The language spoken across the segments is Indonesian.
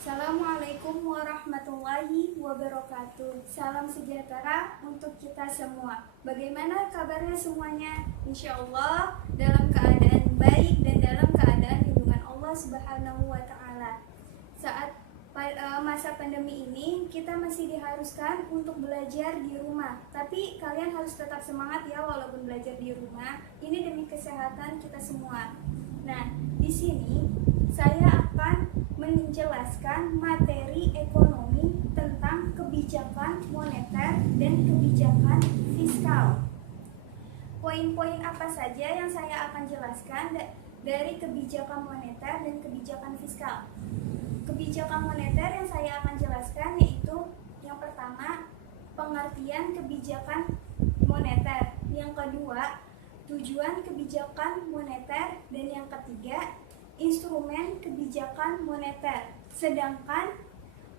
Assalamualaikum warahmatullahi wabarakatuh. Salam sejahtera untuk kita semua. Bagaimana kabarnya semuanya? Insya Allah dalam keadaan baik dan dalam keadaan lindungan Allah Subhanahu wa Ta'ala. Saat masa pandemi ini kita masih diharuskan untuk belajar di rumah. Tapi kalian harus tetap semangat ya walaupun belajar di rumah. Ini demi kesehatan kita semua. Nah, di sini saya akan menjelaskan materi ekonomi tentang kebijakan moneter dan kebijakan fiskal. Poin-poin apa saja yang saya akan jelaskan dari kebijakan moneter dan kebijakan fiskal? Kebijakan moneter yang saya akan jelaskan yaitu yang pertama, pengertian kebijakan moneter. Yang kedua, tujuan kebijakan moneter. Dan yang ketiga, instrumen kebijakan moneter. Sedangkan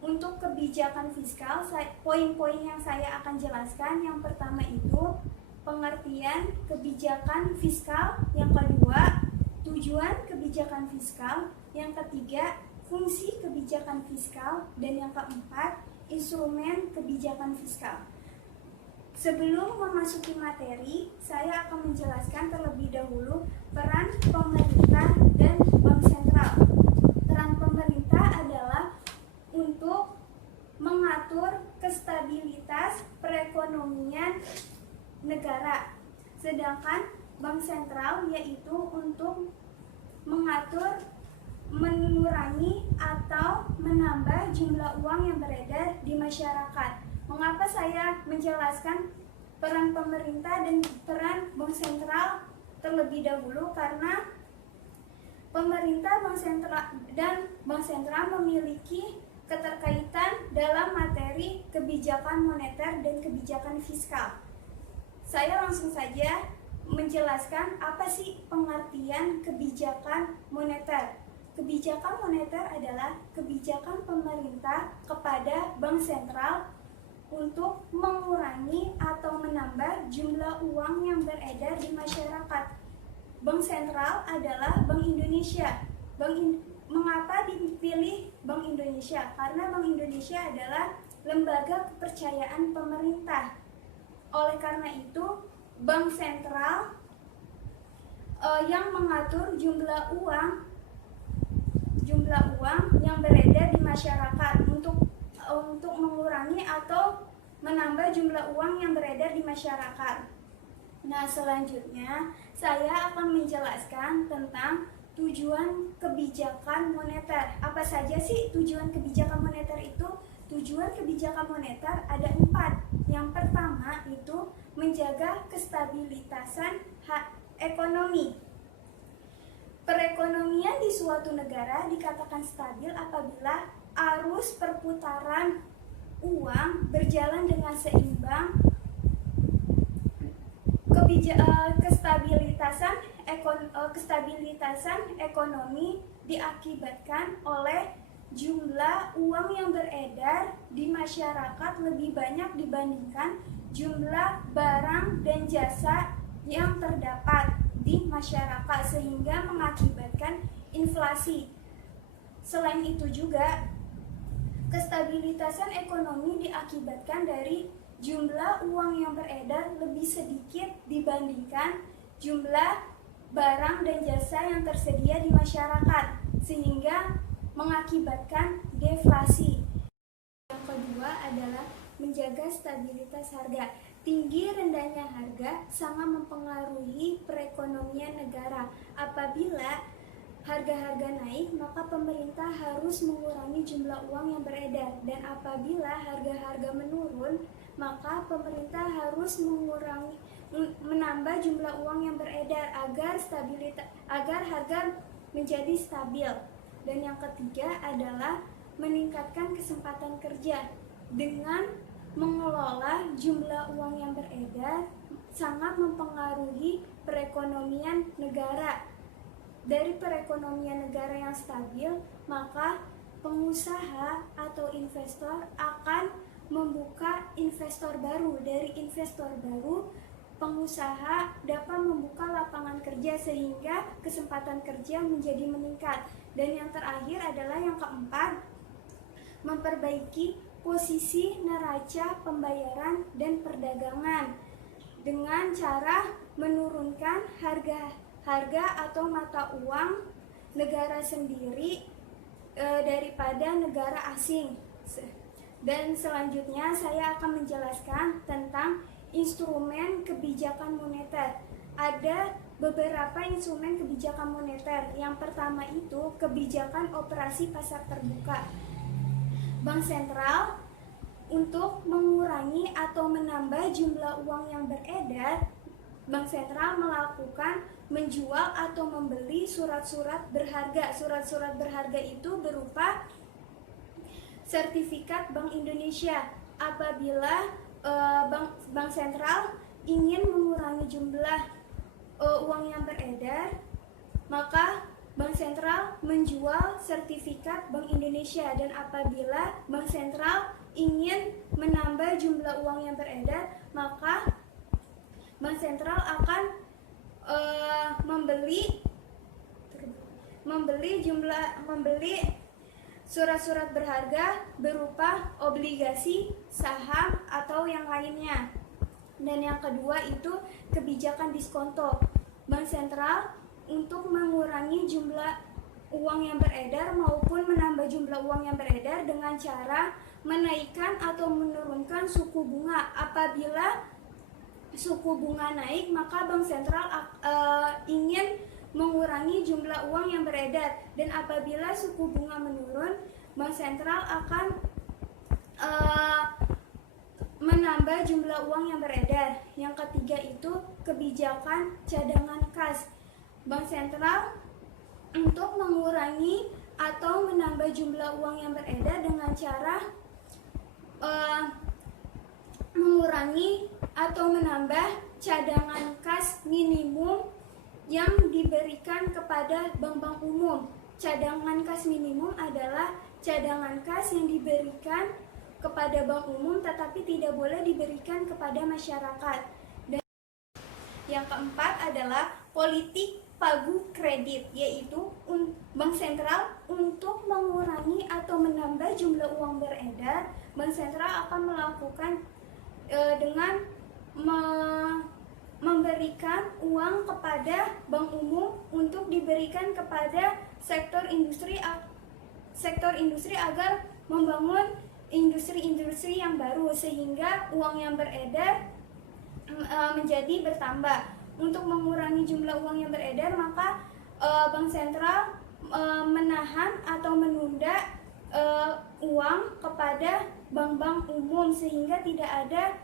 untuk kebijakan fiskal, poin-poin yang saya akan jelaskan yang pertama itu pengertian kebijakan fiskal, yang kedua tujuan kebijakan fiskal, yang ketiga fungsi kebijakan fiskal, dan yang keempat instrumen kebijakan fiskal. Sebelum memasuki materi, saya akan menjelaskan terlebih dahulu peran pemerintah dan bank sentral. Peran pemerintah adalah untuk mengatur kestabilitas perekonomian negara. Sedangkan bank sentral yaitu untuk mengatur, mengurangi atau menambah jumlah uang yang beredar di masyarakat. Mengapa saya menjelaskan peran pemerintah dan peran bank sentral terlebih dahulu? Karena pemerintah, bank sentral memiliki keterkaitan dalam materi kebijakan moneter dan kebijakan fiskal. Saya langsung saja menjelaskan apa sih pengertian kebijakan moneter. Kebijakan moneter adalah kebijakan pemerintah kepada bank sentral untuk mengurangi atau menambah jumlah uang yang beredar di masyarakat. Bank sentral adalah Bank Indonesia. Mengapa dipilih Bank Indonesia? Karena Bank Indonesia adalah lembaga kepercayaan pemerintah. Oleh karena itu, bank sentral yang mengatur jumlah uang yang beredar di masyarakat untuk mengurangi atau menambah jumlah uang yang beredar di masyarakat. Nah, selanjutnya saya akan menjelaskan tentang tujuan kebijakan moneter. Apa saja sih tujuan kebijakan moneter itu? Tujuan kebijakan moneter ada 4. Yang pertama itu menjaga kestabilitasan ekonomi. Perekonomian di suatu negara dikatakan stabil apabila arus perputaran uang berjalan dengan seimbang. Kestabilitasan ekonomi diakibatkan oleh jumlah uang yang beredar di masyarakat lebih banyak dibandingkan jumlah barang dan jasa yang terdapat di masyarakat, sehingga mengakibatkan inflasi. Selain itu juga, kestabilitasan ekonomi diakibatkan dari jumlah uang yang beredar lebih sedikit dibandingkan jumlah barang dan jasa yang tersedia di masyarakat, sehingga mengakibatkan deflasi. Yang kedua adalah menjaga stabilitas harga. Tinggi rendahnya harga sangat mempengaruhi perekonomian negara. Apabila harga-harga naik, maka pemerintah harus mengurangi jumlah uang yang beredar, dan apabila harga-harga menurun, maka pemerintah harus menambah jumlah uang yang beredar agar harga menjadi stabil. Dan yang ketiga adalah meningkatkan kesempatan kerja. Dengan mengelola jumlah uang yang beredar sangat mempengaruhi perekonomian negara. Dari perekonomian negara yang stabil, maka pengusaha atau investor akan membuka investor baru. Dari investor baru, pengusaha dapat membuka lapangan kerja sehingga kesempatan kerja menjadi meningkat. Dan yang terakhir adalah yang keempat, memperbaiki posisi neraca pembayaran dan perdagangan dengan cara menurunkan harga atau mata uang negara sendiri daripada negara asing. Dan selanjutnya saya akan menjelaskan tentang instrumen kebijakan moneter. Ada beberapa instrumen kebijakan moneter. Yang pertama itu kebijakan operasi pasar terbuka. Bank sentral untuk mengurangi atau menambah jumlah uang yang beredar, Bank sentral melakukan menjual atau membeli surat-surat berharga. Surat-surat berharga itu berupa sertifikat Bank Indonesia. Apabila Bank sentral ingin mengurangi jumlah uang yang beredar, maka Bank sentral menjual sertifikat Bank Indonesia. Dan apabila Bank sentral ingin menambah jumlah uang yang beredar, maka Bank sentral akan membeli surat-surat berharga berupa obligasi, saham, atau yang lainnya. Dan yang kedua itu kebijakan diskonto. Bank sentral untuk mengurangi jumlah uang yang beredar maupun menambah jumlah uang yang beredar dengan cara menaikkan atau menurunkan suku bunga. Apabila suku bunga naik, maka Bank sentral ingin mengurangi jumlah uang yang beredar. Dan apabila suku bunga menurun, Bank sentral akan menambah jumlah uang yang beredar. Yang ketiga itu kebijakan cadangan kas. Bank sentral untuk mengurangi atau menambah jumlah uang yang beredar dengan cara mengurangi atau menambah cadangan kas minimum yang diberikan kepada bank-bank umum. Cadangan kas minimum adalah cadangan kas yang diberikan kepada bank umum tetapi tidak boleh diberikan kepada masyarakat. Dan yang keempat adalah politik pagu kredit, yaitu Bank sentral untuk mengurangi atau menambah jumlah uang beredar. Bank sentral akan melakukan dengan memberikan uang kepada bank umum untuk diberikan kepada sektor industri agar membangun industri-industri yang baru sehingga uang yang beredar menjadi bertambah. Untuk mengurangi jumlah uang yang beredar, maka Bank sentral menahan atau menunda uang kepada bank-bank umum sehingga tidak ada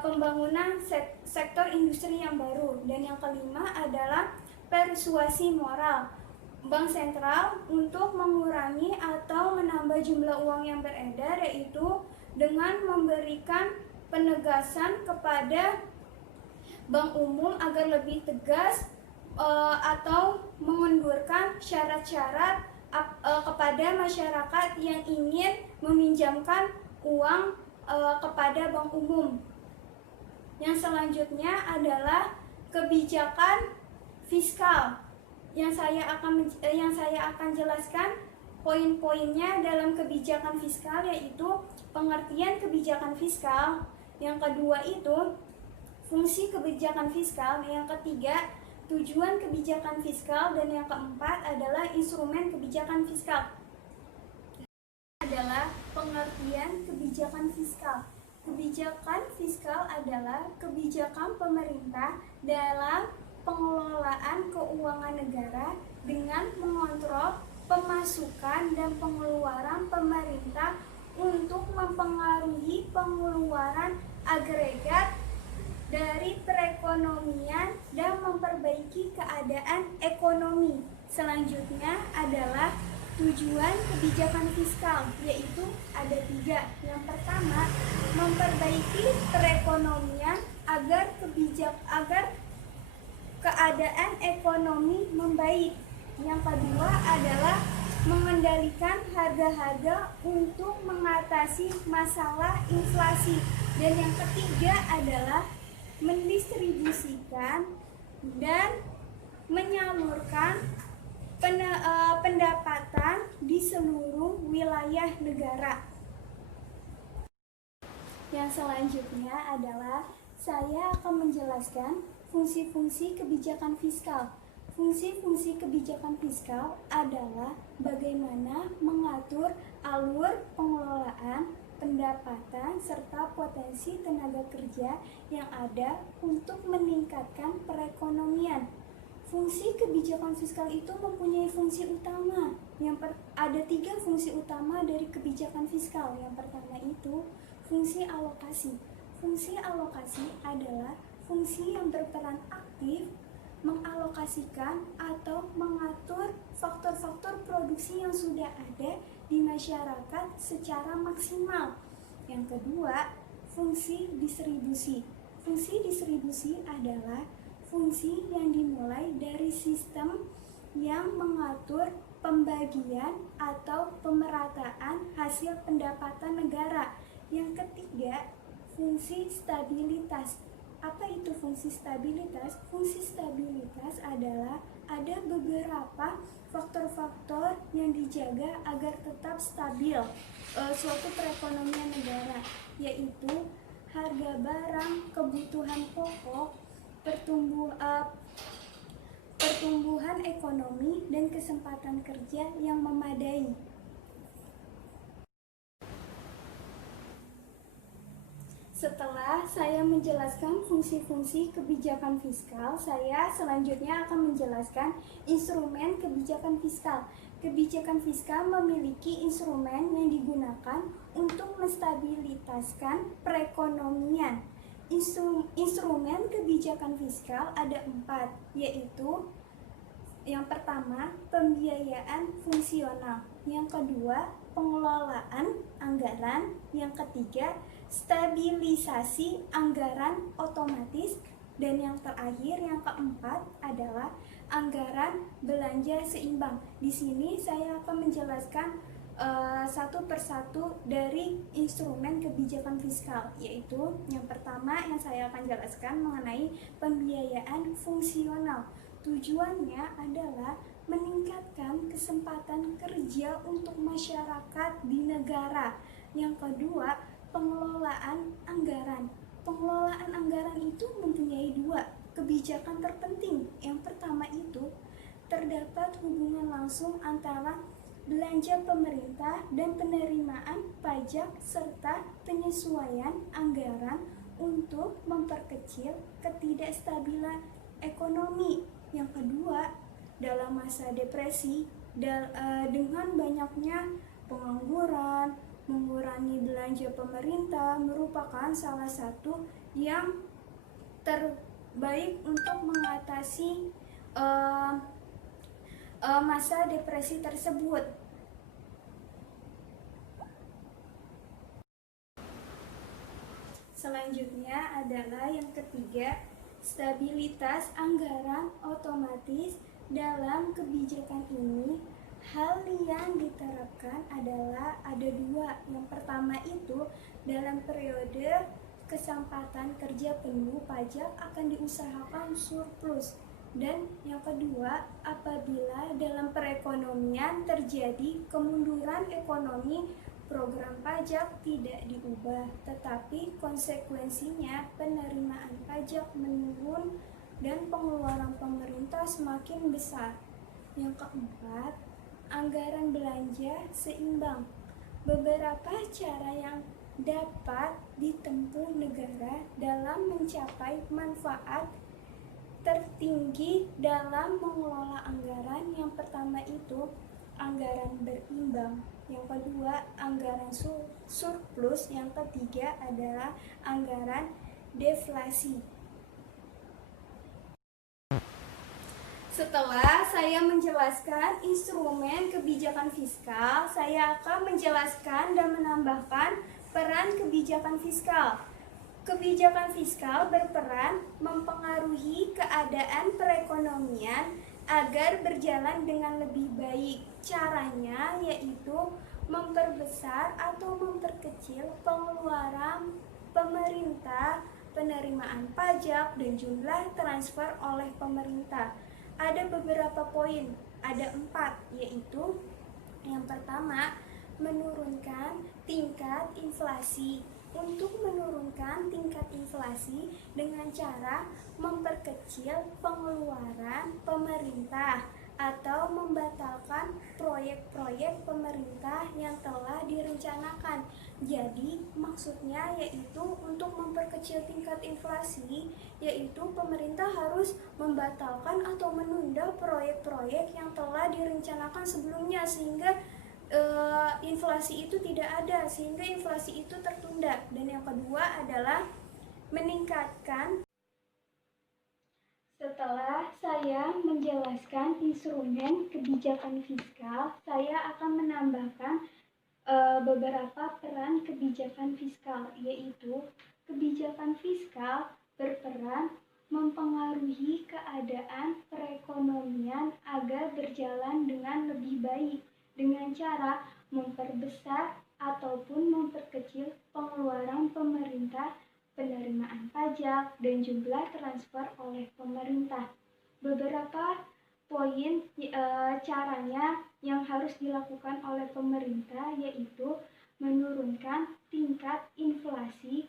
pembangunan sektor industri yang baru. Dan yang kelima adalah persuasi moral. Bank sentral untuk mengurangi atau menambah jumlah uang yang beredar, yaitu dengan memberikan penegasan kepada bank umum agar lebih tegas atau mengendurkan syarat-syarat kepada masyarakat yang ingin meminjamkan uang kepada bank umum. Yang selanjutnya adalah kebijakan fiskal yang saya akan jelaskan poin-poinnya dalam kebijakan fiskal, yaitu pengertian kebijakan fiskal. Yang kedua itu fungsi kebijakan fiskal. Yang ketiga tujuan kebijakan fiskal. Dan yang keempat adalah instrumen kebijakan fiskal. Adalah pengertian kebijakan fiskal. Kebijakan fiskal adalah kebijakan pemerintah dalam pengelolaan keuangan negara dengan mengontrol pemasukan dan pengeluaran pemerintah untuk mempengaruhi pengeluaran agregat dari perekonomian dan memperbaiki keadaan ekonomi. Selanjutnya adalah tujuan kebijakan fiskal, yaitu ada 3. Yang pertama, memperbaiki perekonomian agar keadaan ekonomi membaik. Yang kedua adalah mengendalikan harga-harga untuk mengatasi masalah inflasi. Dan yang ketiga adalah mendistribusikan dan menyalurkan pendapatan di seluruh wilayah negara. Yang selanjutnya adalah saya akan menjelaskan fungsi-fungsi kebijakan fiskal. Fungsi-fungsi kebijakan fiskal adalah bagaimana mengatur alur pengelolaan pendapatan serta potensi tenaga kerja yang ada untuk meningkatkan perekonomian. Fungsi kebijakan fiskal itu mempunyai fungsi utama. Ada 3 fungsi utama dari kebijakan fiskal. Yang pertama itu fungsi alokasi. Fungsi alokasi adalah fungsi yang berperan aktif mengalokasikan atau mengatur faktor-faktor produksi yang sudah ada di masyarakat secara maksimal. Yang kedua, fungsi distribusi. Fungsi distribusi adalah fungsi yang dimulai dari sistem yang mengatur pembagian atau pemerataan hasil pendapatan negara. Yang ketiga, fungsi stabilitas. Apa itu fungsi stabilitas? Fungsi stabilitas adalah ada beberapa faktor-faktor yang dijaga agar tetap stabil suatu perekonomian negara, yaitu harga barang, kebutuhan pokok, pertumbuhan ekonomi, dan kesempatan kerja yang memadai. Setelah saya menjelaskan fungsi-fungsi kebijakan fiskal, saya selanjutnya akan menjelaskan instrumen kebijakan fiskal. Kebijakan fiskal memiliki instrumen yang digunakan untuk menstabilitaskan perekonomian. Instrumen kebijakan fiskal ada 4, yaitu yang pertama, pembiayaan fungsional. Yang kedua, pengelolaan anggaran. Yang ketiga, stabilisasi anggaran otomatis. Dan yang terakhir, yang keempat adalah anggaran belanja seimbang. Di sini saya akan menjelaskan satu persatu dari instrumen kebijakan fiskal, yaitu yang pertama yang saya akan jelaskan mengenai pembiayaan fungsional. Tujuannya adalah meningkatkan kesempatan kerja untuk masyarakat di negara. Yang kedua, pengelolaan anggaran. Pengelolaan anggaran itu mempunyai 2 kebijakan terpenting. Yang pertama itu terdapat hubungan langsung antara belanja pemerintah dan penerimaan pajak serta penyesuaian anggaran untuk memperkecil ketidakstabilan ekonomi. Yang kedua, dalam masa depresi dengan banyaknya pengangguran, mengurangi belanja pemerintah merupakan salah satu yang terbaik untuk mengatasi masa depresi tersebut. Selanjutnya adalah yang ketiga, stabilitas anggaran otomatis. Dalam kebijakan ini, hal yang diterapkan adalah ada 2. Yang pertama itu, dalam periode kesempatan kerja penuh, pajak akan diusahakan surplus. Dan yang kedua, apabila dalam perekonomian terjadi kemunduran ekonomi, program pajak tidak diubah, tetapi konsekuensinya penerimaan pajak menurun dan pengeluaran pemerintah semakin besar. Yang keempat, anggaran belanja seimbang. Beberapa cara yang dapat ditempuh negara dalam mencapai manfaat tertinggi dalam mengelola anggaran. Yang pertama itu anggaran berimbang, yang kedua anggaran surplus, yang ketiga adalah anggaran deflasi. Setelah saya menjelaskan instrumen kebijakan fiskal, saya akan menjelaskan dan menambahkan peran kebijakan fiskal. Kebijakan fiskal berperan mempengaruhi keadaan perekonomian agar berjalan dengan lebih baik. Caranya yaitu memperbesar atau memperkecil pengeluaran pemerintah, penerimaan pajak, dan jumlah transfer oleh pemerintah. Ada beberapa poin. ada 4, yaitu yang pertama, menurunkan tingkat inflasi. Untuk menurunkan tingkat inflasi dengan cara memperkecil pengeluaran pemerintah atau membatalkan proyek-proyek pemerintah yang telah direncanakan. Jadi maksudnya yaitu untuk memperkecil tingkat inflasi, yaitu pemerintah harus membatalkan atau menunda proyek-proyek yang telah direncanakan sebelumnya sehingga inflasi itu tidak ada, sehingga inflasi itu tertunda. Dan yang kedua adalah meningkatkan. Setelah saya menjelaskan instrumen kebijakan fiskal, saya akan menambahkan beberapa peran kebijakan fiskal, yaitu kebijakan fiskal berperan mempengaruhi keadaan perekonomian agar berjalan dengan lebih baik dengan cara memperbesar ataupun memperkecil pengeluaran pemerintah, penerimaan pajak, dan jumlah transfer oleh pemerintah. Beberapa poin caranya yang harus dilakukan oleh pemerintah yaitu menurunkan tingkat inflasi.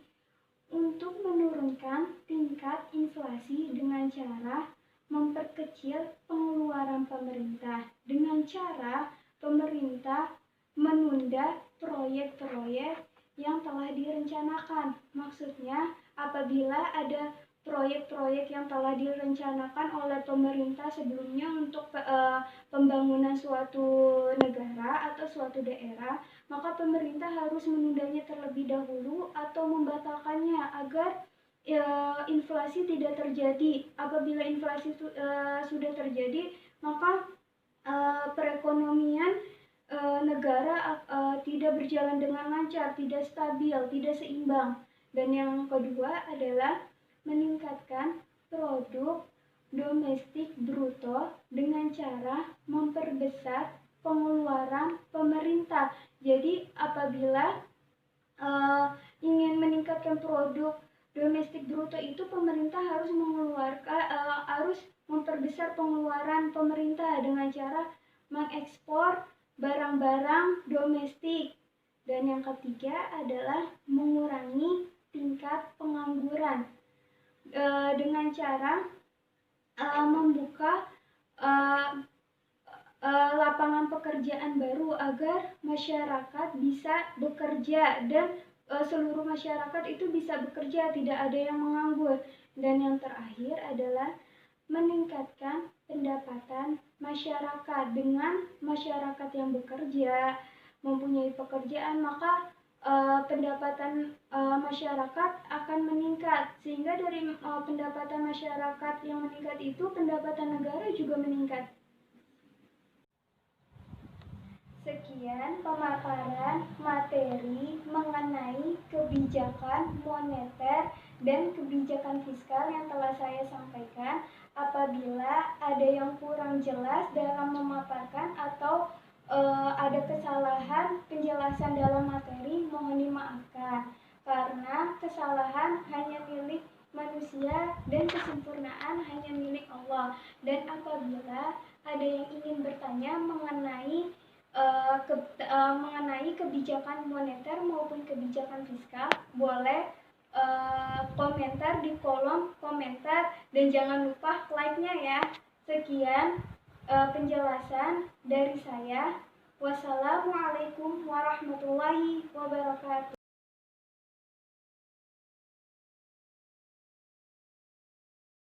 Untuk menurunkan tingkat inflasi dengan cara memperkecil pengeluaran pemerintah, dengan cara pemerintah menunda proyek-proyek yang telah direncanakan. Maksudnya, apabila ada proyek-proyek yang telah direncanakan oleh pemerintah sebelumnya untuk pembangunan suatu negara atau suatu daerah, maka pemerintah harus menundanya terlebih dahulu atau membatalkannya agar inflasi tidak terjadi. Apabila inflasi sudah terjadi, maka perekonomian negara tidak berjalan dengan lancar, tidak stabil, tidak seimbang. Dan yang kedua adalah meningkatkan produk domestik bruto dengan cara memperbesar pengeluaran pemerintah. Jadi apabila ingin meningkatkan produk domestik bruto itu, pemerintah harus harus memperbesar pengeluaran pemerintah dengan cara mengekspor barang-barang domestik. Dan yang ketiga adalah mengurangi tingkat pengangguran dengan cara membuka lapangan pekerjaan baru agar masyarakat bisa bekerja dan seluruh masyarakat itu bisa bekerja, tidak ada yang menganggur. Dan yang terakhir adalah meningkatkan pendapatan masyarakat. Dengan masyarakat yang bekerja, mempunyai pekerjaan, maka pendapatan masyarakat akan meningkat, sehingga dari pendapatan masyarakat yang meningkat itu pendapatan negara juga meningkat. Sekian pemaparan materi mengenai kebijakan moneter dan kebijakan fiskal yang telah saya sampaikan. Apabila ada yang kurang jelas dalam memaparkan atau ada kesalahan penjelasan dalam materi, mohon dimaafkan. Karena kesalahan hanya milik manusia dan kesempurnaan hanya milik Allah. Dan apabila ada yang ingin bertanya mengenai kebijakan moneter maupun kebijakan fiskal, boleh komentar di kolom komentar dan jangan lupa like-nya ya. Sekian penjelasan dari saya. Wassalamualaikum warahmatullahi wabarakatuh.